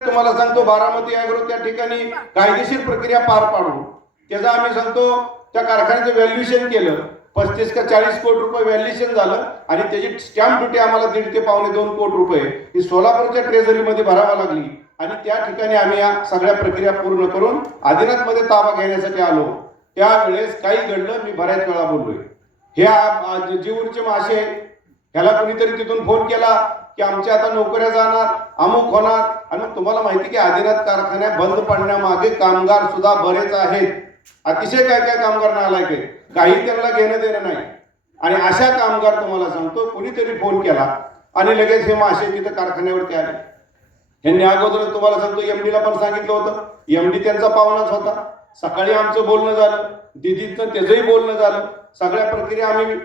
तुम्हाला सांगतो बारामती ऍग्रो त्या ठिकाणी कायदेशीर प्रक्रिया पार पाडू त्याचा आम्ही सांगतो त्या कारखान्याचं व्हॅल्युएशन केलं पस्तीस का चाळीस कोटी रुपये व्हॅल्युएशन झालं आणि त्याची स्टॅम्प ड्युटी आम्हाला दीड ते पावणे दोन कोटी रुपये. ही सोलापूरच्या ट्रेझरीमध्ये भरावा लागली. आणि त्या ठिकाणी आम्ही या सगळ्या प्रक्रिया पूर्ण करून आदिनाथमध्ये ताबा घेण्यासाठी आलो. त्यावेळेस काही घडलं मी बऱ्याच वेळा बोललोय. हे जीवनचे मासे ह्याला कुणीतरी तिथून फोन केला. की आमच्या आता नोकऱ्या जाणार अमुक होणार. आणि तुम्हाला माहिती की आदिनाथ कारखान्या बंद पडण्यामागे कामगार सुद्धा बरेच आहेत. अतिशय काय काय कामगार नालायक आहेत काही त्यांना घेणं देणं नाही. आणि अशा कामगार तुम्हाला सांगतो कुणीतरी फोन केला आणि लगेच हे मासे तिथं कारखान्यावरती आले. यांनी अगोदर तुम्हाला सांगतो एमडीला पण सांगितलं होतं. एमडी त्यांचा पाहुणाच होता. सकाळी आमचं बोलणं झालं. दिदीचं त्याचंही बोलणं झालं. सगळ्या प्रक्रिया आम्ही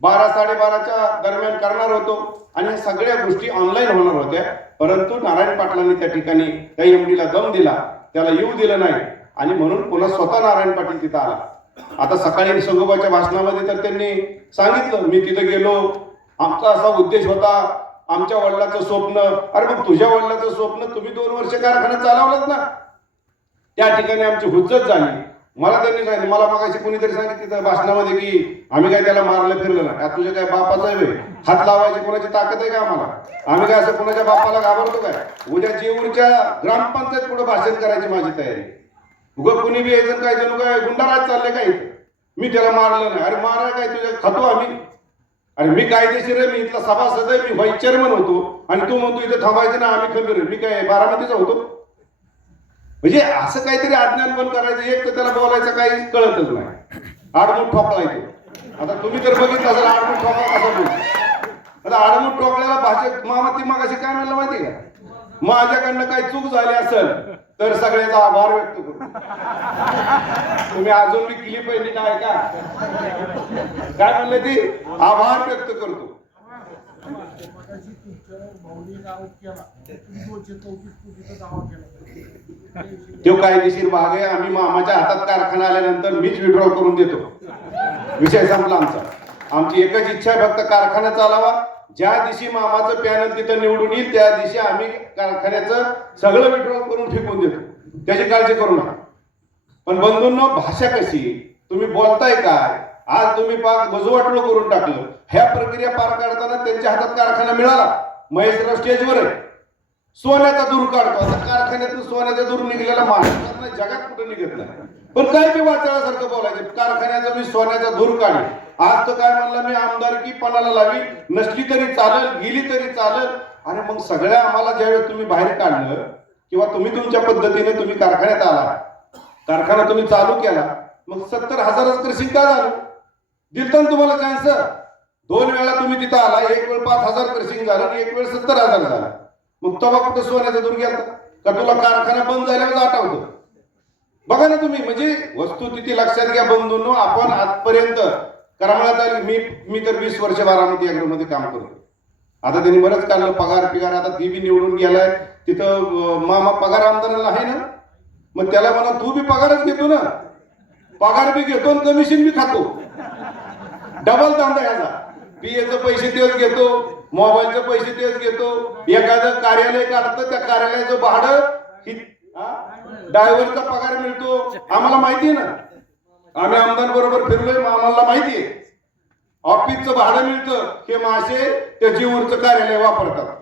बारा साडेबाराच्या दरम्यान करणार होतो. आणि सगळ्या गोष्टी ऑनलाईन होणार होत्या. परंतु नारायण पाटलांनी त्या ठिकाणी त्या एमडीला दम दिला. त्याला येऊ दिलं नाही. आणि म्हणून पुन्हा स्वतः नारायण पाटील तिथं आला. आता सकाळी संगोबाच्या भाषणामध्ये तर त्यांनी सांगितलं मी तिथं गेलो. आमचा असा उद्देश होता आमच्या वडिलाचं स्वप्न अरे मग तुझ्या वडिलाचं स्वप्न तुम्ही दोन वर्ष कारखाना चालवलात ना? त्या ठिकाणी आमची हुज्जत झाली. मला त्यांनी सांगितलं मला मागायची कोणीतरी सांगितलं भाषणामध्ये की आम्ही काय त्याला मारलं फिरलं ना आता तुझ्या काय बापाचं आहे हात लावायची कोणाची ताकद आहे का आम्हाला? आम्ही काय असं कोणाच्या बापाला घाबरतो काय? उद्या जेऊरच्या ग्रामपंचायत कुठं भाषण करायची माझी तयारी. उगं कुणी बी यायचं काय जणू काय गुंडाराज चालले काय? मी त्याला मारलं नाही. अरे मारा काय? तुझ्या खातो आम्ही. अरे मी कायदेशीर आहे मी इथला सभासद आहे मी व्हाईस चेअरमन होतो. आणि तू म्हणतो इथे थांबायचं ना आम्ही खंबीर मी काय बारामतीचा होतो? म्हणजे असं काहीतरी अज्ञान पण करायचं एक तर त्याला बोलायचं काही कळतच नाही. आडमुठ ठोकलायचं आता तुम्ही तर बघितलं असेल आडमूट ठोकला कसा आता आडमूट ठोकल्याला भाषेत मामा ती मग काय म्हणलं माहिती का? माझ्याकडनं काही चूक झाली असेल तर सगळ्याचा आभार व्यक्त करू. तुम्ही अजून मी केली पहिली नाही का काय म्हणलं ती? आभार व्यक्त करतो. तुमच्या केला. दावा केला. तो कायदेशीर भाग आहे. आम्ही मामाच्या हातात कारखाना आल्यानंतर मीच विड्रॉ करून देतो. विषय संपला आमचा. आमची एकच इच्छा आहे फक्त कारखाना चालावा. ज्या दिवशी मामाचं पॅनल तिथं निवडून येईल त्या दिवशी आम्ही कारखान्याचं सगळं विड्रॉ करून फेकून देतो. त्याची काळजी करू नका. पण बंधूंनो भाषा कशी तुम्ही बोलताय काय? आज तुम्ही पाक गजवाटलो करून टाकलं. ह्या प्रक्रिया पार काढताना त्यांच्या हातात कारखाना मिळाला. महेशराव स्टेजवर आहे. सोन्याचा दूर काढतो. आता कारखान्यातून सोन्याचा दूर निघलेला महाराष्ट्रात नाही जगात कुठं निघत नाही. पण काय मी वाचाळासारखं बोलायचं? कारखान्याचा मी सोन्याचा धूर काढेल आज तर काय म्हणलं मी आमदारकी पणाला लावी नसली तरी चालेल गेली तरी चालेल. आणि मग सगळ्या आम्हाला ज्यावेळेस तुम्ही बाहेर काढलं किंवा तुम्ही तुमच्या पद्धतीने तुम्ही कारखान्यात आला कारखाना तुम्ही चालू केला मग सत्तर हजारच क्रशिंग का झालं. दिलतं ना तुम्हाला चान्स दोन वेळा तुम्ही तिथं आला एक वेळ पाच हजार क्रशिंग झालं आणि एक वेळ सत्तर हजार झाला. मग तवा कुठं सोन्याचा दूर गेला? का तुला कारखाना बंद झाल्यावर आठवतो? बघा ना तुम्ही म्हणजे वस्तू तिथे लक्षात घ्या बंधूंनो आपण आजपर्यंत करमळात आली मी मी तर वीस वर्ष बारामती मध्ये काम करतो. आता त्यांनी बरंच काढलं पगार पिगार आता ती बी निवडून गेलाय. तिथं मामा पगार आमदाराला आहे ना? मग त्याला म्हणा तू बी पगारच घेतो ना. पगार बी घेतो आणि कमिशन बी खातो. डबल धंदा याचा. पीएचं पैसे देऊन घेतो. मोबाईलचे पैसे तेच घेतो. एखादं कार्यालय काढतं त्या कार्यालयाचं भाडं ड्रायव्हरचा पगार मिळतो. आम्हाला माहिती आहे ना? आम्ही आमदार बरोबर फिरलोय आम्हाला माहिती आहे ऑफिसचं भाडं मिळतं हे मासे त्या जीवरचं कार्यालय वापरतात.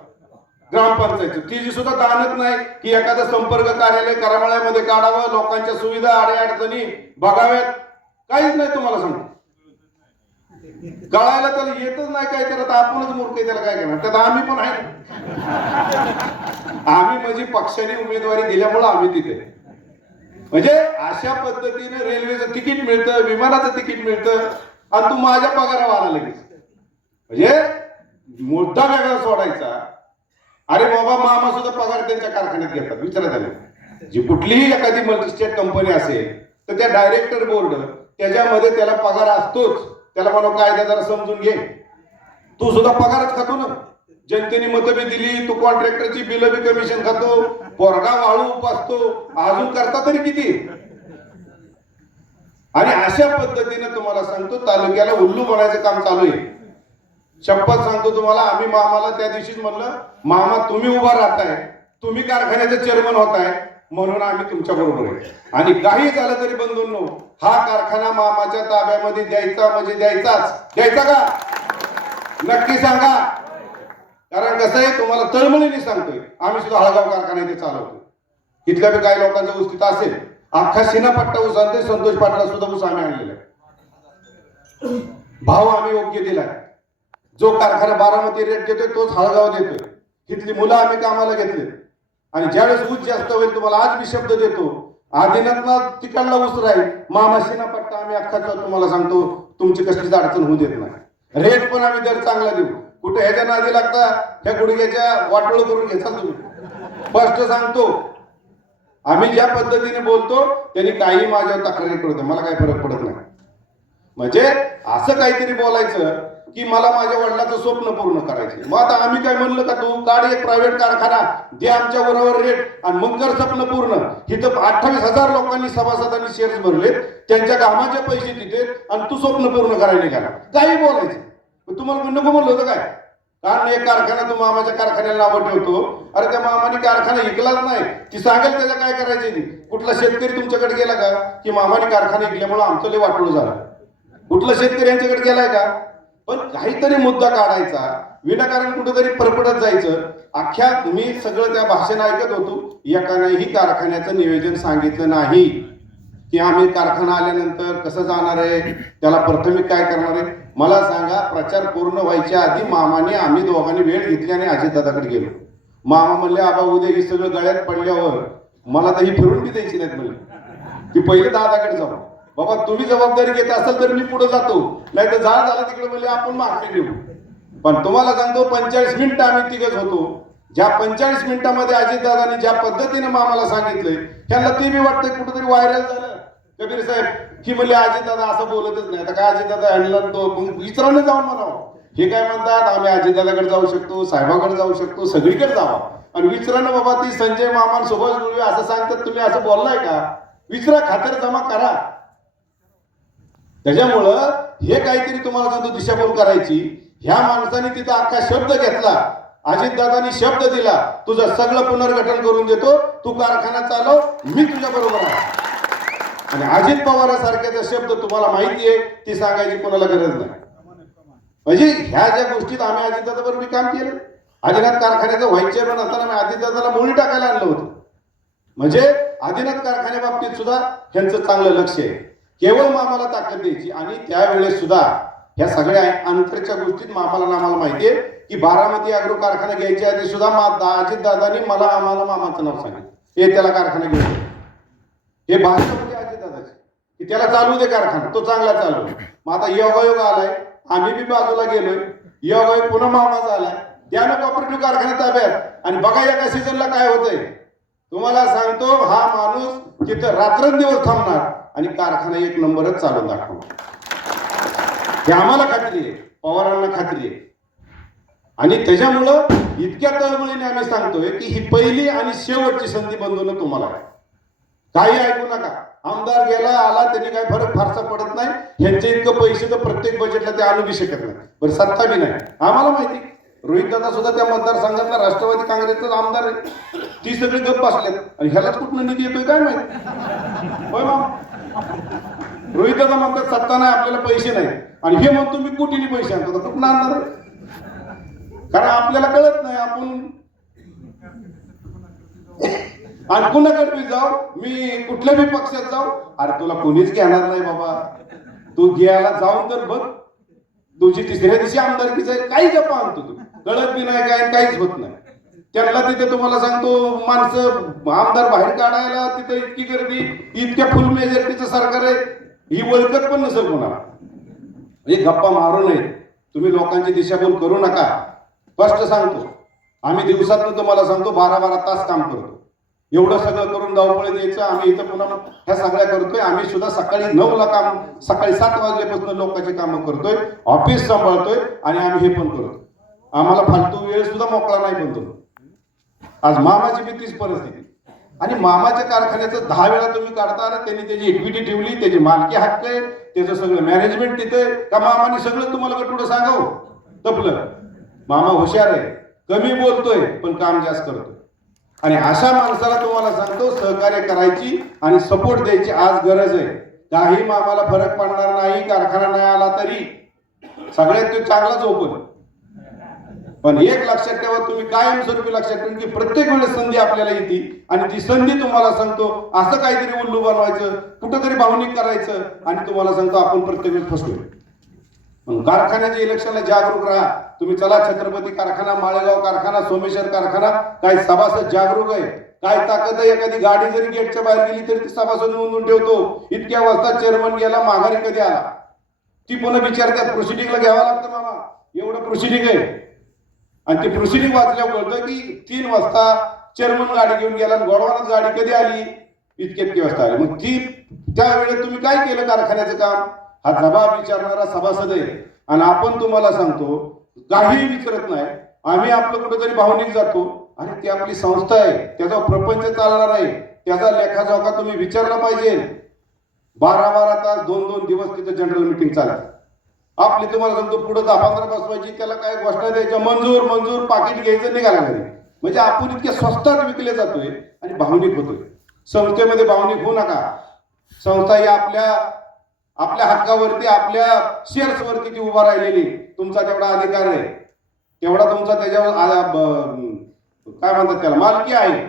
ग्रामपंचायत तिची सुद्धा ताणत नाही की एखादं संपर्क कार्यालय करमाळ्यामध्ये काढावं लोकांच्या सुविधा अडचणी बघाव्यात. काहीच नाही तुम्हाला सांगतो कळायला त्याला येतच नाही काय तर आपणच मूर्ख आहे, त्याला काय करणार? त्यात आम्ही पण आहे. आम्ही म्हणजे पक्षाने उमेदवारी दिल्यामुळं आम्ही तिथे. म्हणजे अशा पद्धतीने रेल्वेचं तिकीट मिळतं विमानाचं तिकीट मिळतं आणि तू माझ्या पगारावर आला लगेच. म्हणजे मोठा वेगळा सोडायचा. अरे बाबा मामा सुद्धा पगार त्यांच्या कारखान्यात घेतात विचारत आले. जी कुठलीही एखादी मल्टीस्टेट कंपनी असेल तर त्या डायरेक्टर बोर्ड त्याच्यामध्ये त्याला पगार असतोच. त्याला म्हणा कायदा जरा समजून घे. तू सुद्धा पगारच खातो ना. जनतेने मतं बी दिली तू कॉन्ट्रॅक्टरची बिल बी कमिशन खातो पोरगा वाळू उपासतो अजून करता तरी किती? आणि अशा पद्धतीने तुम्हाला सांगतो तालुक्याला उल्लू बनायचं काम चालू आहे. शपथ सांगतो तुम्हाला आम्ही मामाला त्या दिवशीच म्हणलं मामा तुम्ही उभा राहताय. तुम्ही कारखान्याचे चेअरमन होताय. म्हणून आम्ही तुमच्या बरोबर आहे. आणि काही झालं तरी बंधूंनो हा कारखाना मामाच्या ताब्यामध्ये द्यायचा म्हणजे द्यायचाच. द्यायचा का? नक्की सांगा. कारण कसं आहे तुम्हाला तळमळीने सांगतोय. आम्ही सुद्धा हळगाव कारखाना इथे चालवतो. इथल्या बी काही लोकांचा ऊस असेल अख्खा सिनापट्टा ऊस आणते संतोष पाटला सुद्धा ऊस आम्ही आणलेला आहे. भाव आम्ही योग्य दिलाय. जो कारखाना बारामती रेट देतोय तोच हळगाव देतोय. इथली मुलं आम्ही कामाला घेतली आणि ज्यावेळेस ऊस जास्त होईल तुम्हाला आज मी शब्द देतो. आदिनाथना तिकडला ऊस राहील. मामाशीना पट्टा आम्ही अख्खाचा तुम्हाला सांगतो तुमची कसलीच अडचण होऊ देत नाही. रेट पण आम्ही दर चांगला देऊ. कुठे ह्याच्या नादी लागता ह्या गुडघ्याच्या वाटोळ करून घ्यायचा तुम्ही. स्पष्ट सांगतो आम्ही ज्या पद्धतीने बोलतो त्यांनी काही माझ्यावर तक्रारी करू मला काही फरक पडत नाही. म्हणजे असं काहीतरी बोलायचं की मला माझ्या वडिलाचं स्वप्न पूर्ण करायचं मग आता आम्ही काय म्हणलं का तू काढ एक प्रायव्हेट कारखाना दे आमच्या बरोबर रेट आणि मग कर स्वप्न पूर्ण. इथं अठ्ठावीस हजार लोकांनी सभासदांनी शेअर्स भरले त्यांच्या कामाचे पैसे तिथे आणि तू स्वप्न पूर्ण करायला करा काही बोलायचं. तुम्हाला नको म्हणलं होतं काय? कारण एक कारखाना तू मामाच्या कारखान्याला नावं ठेवतो. अरे त्या मामाने कारखाना विकलाच नाही. ती सांगेल त्याला काय करायचं ती. कुठला शेतकरी तुमच्याकडे गेला का? की मामाने कारखाना इकल्यामुळे आमचं लय वाटलं झालं. कुठला शेतकरी यांच्याकडे गेलाय का? पण काहीतरी मुद्दा काढायचा. विनाकारण कुठेतरी परपडत जायचं. अख्ख्या मी सगळं त्या भाषण ऐकत होतो. एकानेही कारखान्याचं नियोजन सांगितलं नाही. की आम्ही कारखाना आल्यानंतर कसं जाणार आहे? त्याला प्राथमिक काय करणार आहे? मला सांगा प्रचार पूर्ण व्हायच्या आधी मामाने आम्ही दोघांनी वेळ घेतली आणि अजितदादाकडे गेलो. मामा म्हणले आबा उद्या हे सगळं गळ्यात पडल्यावर मला तर ही फिरून बी द्यायची नाहीत म्हणले. की पहिले दादाकडे जाऊ. बाबा तुम्ही जबाबदारी घेत असाल तर मी पुढे जातो. नाही तर झाड झालं तिकडे म्हणजे आपण मागे घेऊ पण तुम्हाला सांगतो पंचेचाळीस मिनिटं आम्ही तिघच होतो. ज्या पंचेचाळीस मिनिटामध्ये अजितदादांनी ज्या पद्धतीने मामाला सांगितलंय त्यांना ते बी वाटतंय कुठेतरी व्हायरल झालं. कबीर साहेब की म्हणजे अजितदादा असं बोलतच नाही. आता काय अजितदादा आणला तो मग जाऊन म्हणावं. हे काय म्हणतात? आम्ही अजितदादाकडे जाऊ शकतो साहेबाकडे जाऊ शकतो सगळीकडे जावा. आणि विचारानं बाबा ती संजय मामा सुभाष गुरुवे असं सांगतात तुम्ही असं बोललाय का? विचारा खातर जमा करा. त्याच्यामुळं हे काहीतरी तुम्हाला सांगतो दिशाभूल करायची. ह्या माणसाने तिथं अख्खा शब्द घेतला. अजितदादांनी शब्द दिला. तुझं सगळं पुनर्गठन करून देतो. तू कारखाना चालव. मी तुझ्या बरोबर आहे. आणि अजित पवारासारख्याचा शब्द तुम्हाला माहिती आहे ती सांगायची कोणाला गरज नाही. म्हणजे ह्या ज्या गोष्टीत आम्ही अजितदादा बरोबर काम केलं. आदिनाथ कारखान्याचं व्हाईस चेअरमन असताना मी आदितदादाला मुली टाकायला आणलं होतं. म्हणजे आदिनाथ कारखान्याबाबतीत सुद्धा ह्यांचं चांगलं लक्ष आहे. केवळ मामाला ताकद द्यायची आणि त्यावेळेस सुद्धा ह्या सगळ्या अंतरच्या गोष्टीत मामाला आम्हाला माहितीये की बारामती अग्रो कारखाना घ्यायच्या आधी सुद्धा मा अजित दादानी मला आम्हाला मामाचं नाव सांगितलं. हे त्याला कारखाना घेऊन हे हे म्हणजे अजित दादाचे. की त्याला चालू दे कारखाना. तो चांगला चालू. मग आता योगायोग आलाय. आम्ही बी बाजूला गेलोय. योगायोग पुन्हा मामाचा आलाय त्यानं कॉपरेटिव्ह कारखाना ताब्यात. आणि बघा एका सीझनला काय होतंय. तुम्हाला सांगतो हा माणूस तिथं रात्रंदिवस थांबणार. आणि कारखाना एक नंबरच चालून दाखवणार हे आम्हाला खात्री आहे पवारांना खात्री आहे. आणि त्याच्यामुळं इतक्या तळमळीने आम्ही सांगतोय की ही पहिली आणि शेवटची संधी बंधून तुम्हाला काही ऐकू नका. आमदार गेला आला त्यांनी काही फरक फारसा पडत नाही. ह्यांचे इतकं पैसे तर प्रत्येक बजेटला ते आणू बी शकत नाही. बरं सत्ता बी नाही. आम्हाला माहिती. रोहित दादा सुद्धा त्या मतदारसंघातला राष्ट्रवादी काँग्रेसचाच आमदार आहे. ती सगळी गप्प असल्यात. आणि ह्यालाच कुठनं निधी येतोय काय माहिती? होय मामा रोहित दादा म्हणतात सत्ता नाही आपल्याला पैसे नाही. आणि हे म्हणतो मी कोटीने पैसे आणतो. तर कुठं आणणार आहे? कारण आपल्याला कळत नाही आपण आणि कुणाकडे मी जाऊ मी कुठल्या बी पक्षात जाऊ अरे तुला कोणीच घेणार नाही बाबा. तू घ्यायला जाऊन तर बघ. तुझी तिसऱ्या दिवशी आमदारकीच आहे काही गप्पा आणतो तू. कळत बी नाही काय काहीच होत नाही. त्यांना तिथे तुम्हाला सांगतो माणसं आमदार बाहेर काढायला तिथे इतकी गर्दी इतक्या फुल मेजॉरिटीचं सरकार आहे. ही ओळखत पण नसेल कोणाला. म्हणजे गप्पा मारू नये. तुम्ही लोकांची दिशाभूल करू नका. स्पष्ट सांगतो. आम्ही दिवसातनं तुम्हाला सांगतो बारा बारा तास काम करतो. एवढं सगळं करून धावपळ द्यायचं आम्ही इथं पुन्हा ह्या सगळ्या करतोय. आम्ही सुद्धा सकाळी नऊला काम सकाळी सात वाजल्यापासून लोकांची कामं करतोय ऑफिस सांभाळतोय आणि आम्ही हे पण करतो आम्हाला फालतू वेळ सुद्धा मोकळा नाही बनतो. आज मामाची बी तीच परिस्थिती. आणि मामाच्या कारखान्याचं दहा वेळा तुम्ही काढता त्यांनी त्याची इक्विटी ठेवली त्याची मालकी हक्क आहे त्याचं सगळं मॅनेजमेंट तिथं आहे. का मामाने सगळं तुम्हाला गटुडं सांगावं? तपलं. मामा हुशार आहे कमी बोलतोय पण काम जास्त करतोय. आणि अशा माणसाला तुम्हाला सांगतो सहकार्य करायची आणि सपोर्ट द्यायची आज गरज आहे. काही मामाला फरक पडणार नाही कारखाना नाही आला तरी. सगळ्यात तो चांगलाच ओपन पण एक लक्षात ठेवा तुम्ही कायमस्वरूपी लक्षात ठेवून की प्रत्येक वेळेस संधी आपल्याला येते आणि ती संधी तुम्हाला सांगतो असं काहीतरी उल्लू बनवायचं कुठंतरी भावनिक करायचं आणि तुम्हाला सांगतो आपण प्रत्येक वेळेस फसलो मग कारखान्याच्या इलेक्शनला जागरूक राहा. तुम्ही चला छत्रपती कारखाना माळेगाव कारखाना सोमेश्वर कारखाना काही सभासद जागरूक आहे. काय ताकद आहे एखादी गाडी जरी गेटच्या बाहेर गेली तरी ती सभासद नोंदून ठेवतो. इतक्या वाजता चेअरमन गेला माघारी कधी आला? ती पुन्हा विचारतात प्रोसिडिंगला घ्यावा लागतं मामा. एवढं प्रोसिडिंग आहे. आणि ते प्रोसिडिंग वाचल्यावर कळतं की तीन वाजता चेअरमन गाडी घेऊन गेला आणि गोडवानात गाडी कधी आली? इतके इतके वाजता आली. मग ती त्यावेळेस तुम्ही काय केलं कारखान्याचं काम? हा जबाब विचारणारा सभासद आहे. आणि आपण तुम्हाला सांगतो काही विचारत नाही. आम्ही आपलं कुठेतरी भावनिक जातो. आणि ती आपली संस्था आहे. त्याचा प्रपंच चालणार आहे. त्याचा लेखाजोखा तुम्ही विचारला पाहिजे. बारा बारा तास दोन दोन दिवस तिथं जनरल मिटिंग चालते. आपली तुम्हाला सांगतो पुढे दहा पंधरा बसवायची त्याला काय घोषणा द्यायच्या मंजूर मंजूर पाकिट घ्यायचं निघाला घरी. म्हणजे आपण इतके स्वस्तात विकले जातोय आणि भावनिक होतोय. संस्थेमध्ये भावनिक होऊ नका. संस्था ही आपल्या आपल्या हक्कावरती आपल्या शेअर्स वरती ती उभा राहिलेली. तुमचा तेवढा अधिकार आहे. तेवढा तुमचा त्याच्यावर काय म्हणतात त्याला मालकी आहे.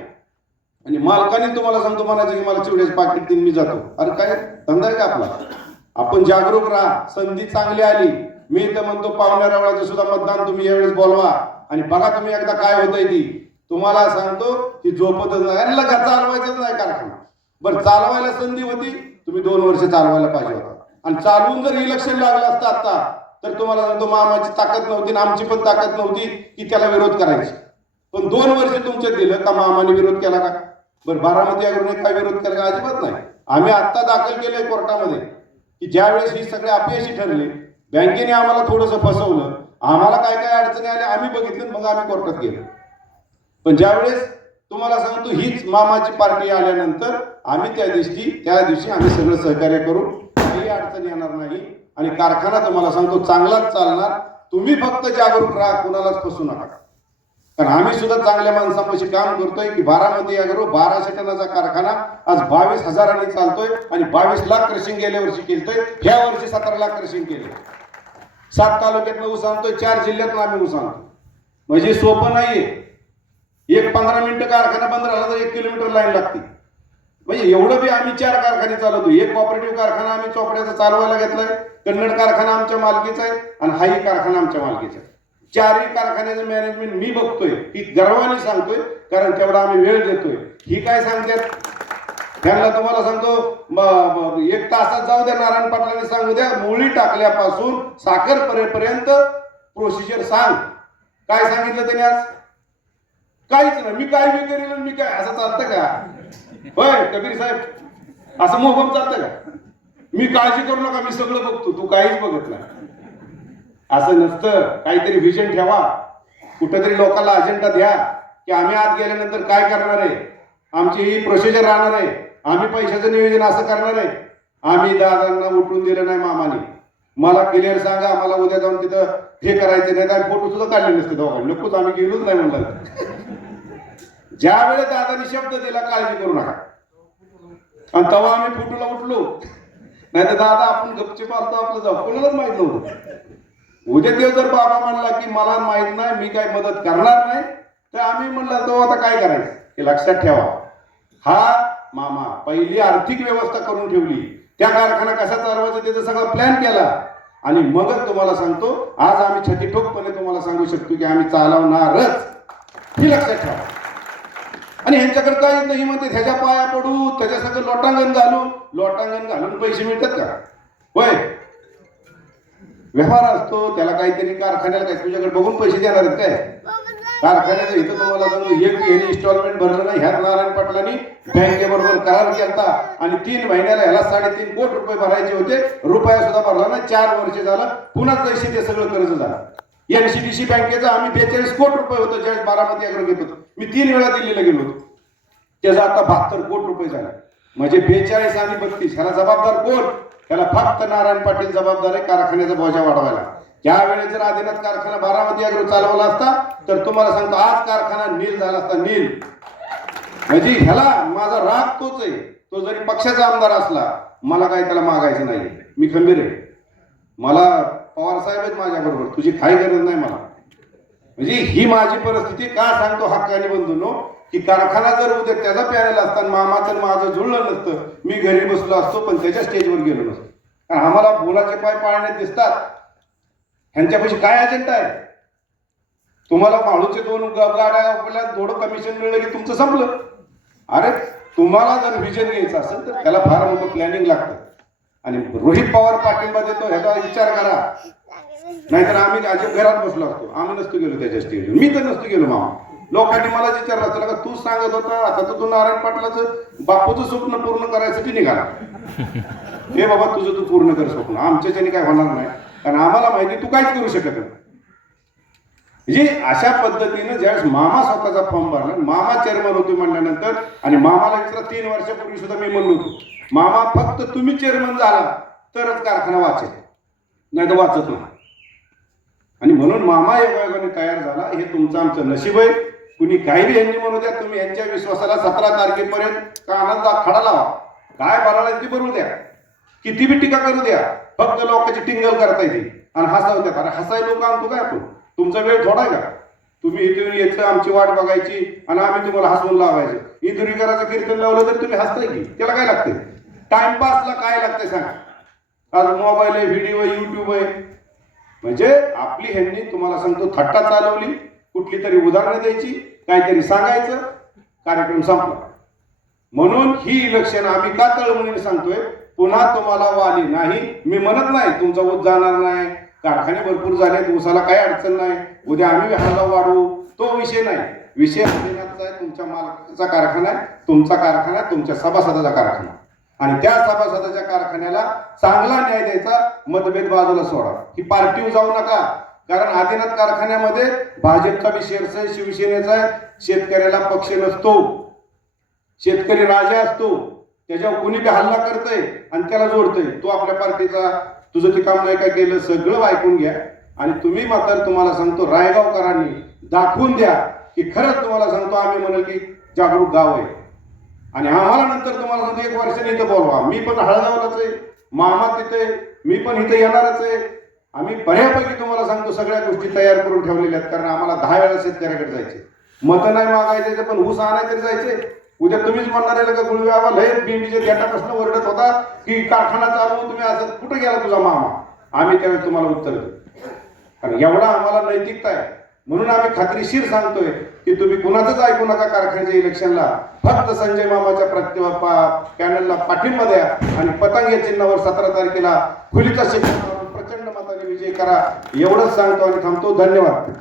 आणि मालकाने तुम्हाला सांगतो म्हणायचं की मला चिवड्याचं पाकिट देऊन मी जातो. अरे काय धंदा आहे का आपला? आपण जागरूक राहा. संधी चांगली आली. मी तर म्हणतो पाहुण्या रवळाचं सुद्धा मतदान तुम्ही यावेळेस बोलवा. आणि बघा तुम्ही एकदा काय होतंय ती. तुम्हाला सांगतो की झोपतच नाही. आणि लगा चालवायचंच नाही कारखाना. बरं चालवायला संधी होती. तुम्ही दोन वर्ष चालवायला पाहिजे होता. आणि चालवून जर इलेक्शन लागलं असतं आता तर तुम्हाला सांगतो मामाची ताकद नव्हती आणि आमची पण ताकद नव्हती की त्याला विरोध करायची. पण दोन वर्ष तुमचं दिलं का मामाने विरोध केला का? बरं बारामती अग्रने काय विरोध केला का? अजिबात नाही. आम्ही आत्ता दाखल केलंय कोर्टामध्ये. की ज्यावेळेस ही सगळे अपयशी ठरले बँकेने आम्हाला थोडंसं फसवलं आम्हाला काय काय अडचणी आल्या आम्ही बघितलं मग आम्ही कोर्टात गेलो. पण ज्यावेळेस तुम्हाला सांगतो हीच मामाची पार्टी आल्यानंतर आम्ही त्या दिवशी त्या दिवशी आम्ही सगळं सहकार्य करू काही अडचण येणार नाही. आणि कारखाना तुम्हाला सांगतो चांगलाच चालणार. तुम्ही फक्त जागरूक राहा कुणालाच फसू नका. कारण आम्ही सुद्धा चांगल्या माणसापाशी काम करतोय की बारामती अग्रो बाराशे टनाचा कारखाना आज बावीस हजारांनी चालतोय आणि बावीस लाख क्रशिंग गेल्या वर्षी केलतोय. ह्या वर्षी सतरा लाख क्रशिंग केले सात तालुक्यात ऊस आणतोय चार जिल्ह्यात आम्ही ऊस आणतो म्हणजे सोपं नाहीये. एक पंधरा मिनिटं कारखाना बंद राहिला तर एक किलोमीटर लाईन लागते. म्हणजे एवढं बी आम्ही चार कारखाने चालवतो एक कॉपरेटिव्ह कारखाना आम्ही चोपड्याचा चालवायला घेतलाय. कन्नड कारखाना आमच्या मालकीचा आहे आणि हाही कारखाना आमच्या मालकीचा आहे. चारही कारखान्याचं मॅनेजमेंट मी बघतोय. ही गर्वाने सांगतोय कारण तेवढा आम्ही वेळ देतोय. ही काय सांगतात? त्यांना तुम्हाला सांगतो एक तासात जाऊ द्या नारायण पाटलांनी सांगू द्या मुळी टाकल्यापासून साखर परेपर्यंत प्रोसिजर सांग. काय सांगितलं त्याने आज? काहीच नाही. मी काय मी करेल मी काय? असं चालतं का? होय कबीर साहेब. असं मोहम चालतं का? मी काळजी करू नका मी सगळं बघतो. तू काहीच बघत नाही. असं नसतं. काहीतरी व्हिजन ठेवा. कुठेतरी लोकांना अजेंडा द्या. की आम्ही आत गेल्यानंतर काय करणार आहे? आमची ही प्रोसिजर राहणार आहे. आम्ही पैशाचं नियोजन असं करणार आहे. आम्ही दादांना उठून दिलं नाही मामाने. मला क्लिअर सांगा आम्हाला उद्या जाऊन तिथं हे करायचं नाही काय फोटो सुद्धा काढले नसते दोघांनी. नकोच आम्ही गेलोच नाही म्हणलं. ज्या वेळेस दादानी शब्द दिला काळजी करू नका. आणि तेव्हा आम्ही फोटोला उठलो. नाही तर दादा आपण गपचे आलतो आपलं जाऊ. कोणालाच माहीत नव्हतं. उद्या देव जर बाबा म्हणला की मला माहीत नाही मी काय मदत करणार नाही तर आम्ही म्हणलं तो आता काय करायचं? हे लक्षात ठेवा. हा मामा पहिली आर्थिक व्यवस्था करून ठेवली. त्या कारखाना कसा चालवायचा त्याचा सगळा प्लॅन केला. आणि मगच तुम्हाला सांगतो आज आम्ही छतीठोकपणे तुम्हाला सांगू शकतो की आम्ही चालवणारच. हे लक्षात ठेवा. आणि ह्यांच्याकडे येत नाही म्हणते ह्याच्या पाया पडू त्याच्या सगळं लोटांगण घालू. लोटांगण घालून पैसे मिळतात का? होय. व्यवहार असतो त्याला काहीतरी कारखान्याला काही तुझ्याकडे बघून पैसे देणार आहेत काय? कारखान्याचं इथं तुम्हाला सांगतो एक ह्याने इन्स्टॉलमेंट भरलं नाही ह्या नारायण पाटलांनी बँकेबरोबर करार केला आणि तीन महिन्याला ह्याला साडेतीन कोटी रुपये भरायचे होते रुपया सुद्धा भरला नाही चार वर्ष झालं पुन्हा पैसे ते सगळं कर्ज झालं. एनसीडीसी बँकेचं आम्ही बेचाळीस कोटी रुपये होतो ज्यावेळेस बारामती अग्र घेत होतो. मी तीन वेळा दिल्लीला गेलो होतो. त्याचा आता बहात्तर कोटी रुपये झाला. म्हणजे बेचाळीस आणि बत्तीस ह्याला जबाबदार कोण? त्याला फक्त नारायण पाटील जबाबदार आहे कारखान्याचा बोजा वाढवायला. यावेळी जर आदिनाथ कारखाना बारामती अग्र चालवला असता तर तुम्हाला सांगतो आज कारखाना नील झाला असता नील. म्हणजे ह्याला माझा राग तोच आहे. तो जरी पक्षाचा आमदार असला मला काही त्याला मागायचं नाही. मी खंबीर आहे. मला पवार साहेब आहेत माझ्याबरोबर. तुझी काही गरज नाही मला. म्हणजे ही माझी परिस्थिती का सांगतो हक्काने बंधूनो? की कारखाना जर उद्या त्याचा पॅनल असताना आणि मामाचं माझं जुळलं नसतं मी घरी बसलो असतो पण त्याच्या स्टेजवर गेलो नसतो. कारण आम्हाला बोलाचे पाय पाळण्यात दिसतात. ह्यांच्यापाशी काय अजेंडा आहे? तुम्हाला माळूचे दोन गाड्या थोडं कमिशन मिळलं की तुमचं संपलं. अरे तुम्हाला जर विजन घ्यायचं असेल तर त्याला फार मोठं प्लॅनिंग लागतं. आणि रोहित पवार पाठिंबा देतो ह्याचा विचार करा. नाहीतर आम्ही अजून घरात बसलो असतो. आम्ही नसतो गेलो त्याच्या स्टेजवर मी तर नसतो गेलो मामा. लोकांनी मला विचारलं असतं का तू सांगत होता आता तर तू नारायण पाटलाचं बापूचं स्वप्न पूर्ण करायसाठी निघाला. हे बाबा तुझं तू पूर्ण कर स्वप्न. आमच्याच्याने काय होणार नाही. कारण आम्हाला माहिती तू काहीच करू शकत नाही. म्हणजे अशा पद्धतीनं ज्यावेळेस मामा स्वतःचा फॉर्म भरला मामा चेअरमन होते म्हणल्यानंतर आणि मामाला विचारा तीन वर्षापूर्वी सुद्धा मी म्हणलो होतो मामा फक्त तुम्ही चेअरमन झाला तरच कारखाना वाचेल नाही तर वाचत नाही. आणि म्हणून मामा योगायोगाने तयार झाला हे तुमचं आमचं नशीब आहे. कुणी काही यांनी म्हणू द्या तुम्ही यांच्या विश्वासाला सतरा तारखेपर्यंत कानाचा खडा लावा? काय बराला ती बनवू द्या. किती बी टीका करू द्या. फक्त लोकांची टिंगल करता येते. आणि हसाव द्या कारण हसाय लोक आणतो काय आपण? तुमचा वेळ थोडा आहे का? तुम्ही इथून येतं आमची वाट बघायची आणि आम्ही तुम्हाला हसवून लावायचं. इंदुरीकराचं कीर्तन लावलं तर तुम्ही हसताय की? त्याला काय लागते टाइमपासला काय लागतंय सांगा. आज मोबाईल आहे व्हिडिओ आहे युट्यूब आहे. म्हणजे आपली ह्यांनी तुम्हाला सांगतो थट्टा चालवली कुठली तरी उदाहरणं द्यायची काहीतरी सांगायचं कार्यक्रम संपला. म्हणून ही इलेक्शन आम्ही का तळमळीने सांगतोय? पुन्हा तुम्हाला वाली नाही मी म्हणत नाही तुमचा ऊस जाणार नाही कारखाने भरपूर झालेत ऊसाला काही अडचण नाही उद्या आम्ही हल्ला वाढवू. तो विषय नाही. विषय आहे तुमच्या मालकाचा कारखाना आहे तुमचा कारखाना आहे तुमच्या सभासदाचा कारखाना. आणि त्या सभासदाच्या कारखान्याला चांगला न्याय द्यायचा मतभेद बाजूला सोडा. ही पार्टीवर जाऊ नका. कारण आदिनाथ कारखान्यामध्ये भाजपचा बी शेअर्स आहे शिवसेनेचा आहे शेतकऱ्याला पक्ष नसतो. शेतकरी राजा असतो. त्याच्यावर कुणी बी हल्ला करतय आणि त्याला जोडतय तो आपल्या पार्टीचा तुझं ते काम नाही काय केलं सगळं ऐकून घ्या. आणि तुम्ही मात्र तुम्हाला सांगतो रायगावकरांनी दाखवून द्या की खरंच तुम्हाला सांगतो आम्ही म्हणाल की जागरूक गाव आहे. आणि आम्हाला नंतर तुम्हाला सांगतो एक वर्षाने इथं बोलवा. मी पण हळदावलाच आहे मामा तिथे मी पण इथे येणारच आहे. आम्ही बऱ्यापैकी तुम्हाला सांगतो सगळ्या गोष्टी तयार करून ठेवलेल्या आहेत. कारण आम्हाला दहा वेळा शेतकऱ्याकडे जायचे. मतं नाही मागायचे पण ऊस आणाय तरी जायचे. उद्या तुम्हीच म्हणणार आहे का गुळवे बाबा लय बिंबीच्या देटापासून ओरडत होता? की कारखाना चालवून तुम्ही असं कुठे गेला तुझा मामा? आम्ही त्यावेळेस तुम्हाला उत्तर देऊ. कारण एवढा आम्हाला नैतिकता आहे. म्हणून आम्ही खात्रीशीर सांगतोय की तुम्ही कुणाचंच ऐकू नका कारखान्याच्या इलेक्शनला. फक्त संजय मामाच्या प्रति पॅनलला पाठिंबा द्या आणि पतंग या चिन्हावर सतरा तारखेला खुलीचा शिक्षण करा. एवढंच सांगतो आणि थांबतो. धन्यवाद.